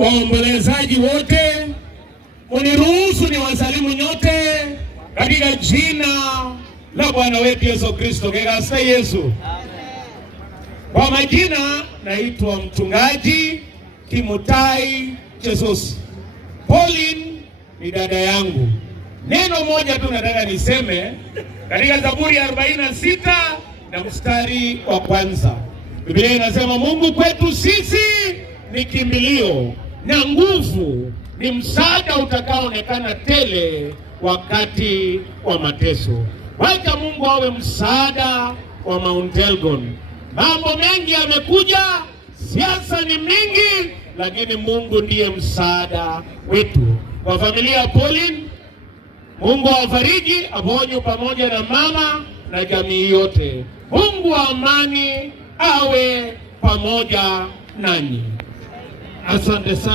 waombolezaji wote, uniruhusu ni wasalimu nyote katika jina la Bwana wetu Yesu Kristo. Kegasa Yesu. Kwa majina naitwa mchungaji Timothai Jesus. Pauline ni dada yangu. Neno moja tu nataka niseme katika Zaburi 46 na mstari wa kwanza. Biblia inasema Mungu kwetu sisi ni kimbilio na nguvu, ni msaada utakaoonekana tele wakati wa mateso. Wacha Mungu awe msaada wa Mount Elgon. Mambo mengi yamekuja, siasa ni mingi, lakini Mungu ndiye msaada wetu. Kwa familia ya Pauline, Mungu awafariji, aponye pamoja na mama na jamii yote. Mungu wa amani awe pamoja nanyi. Asante sana.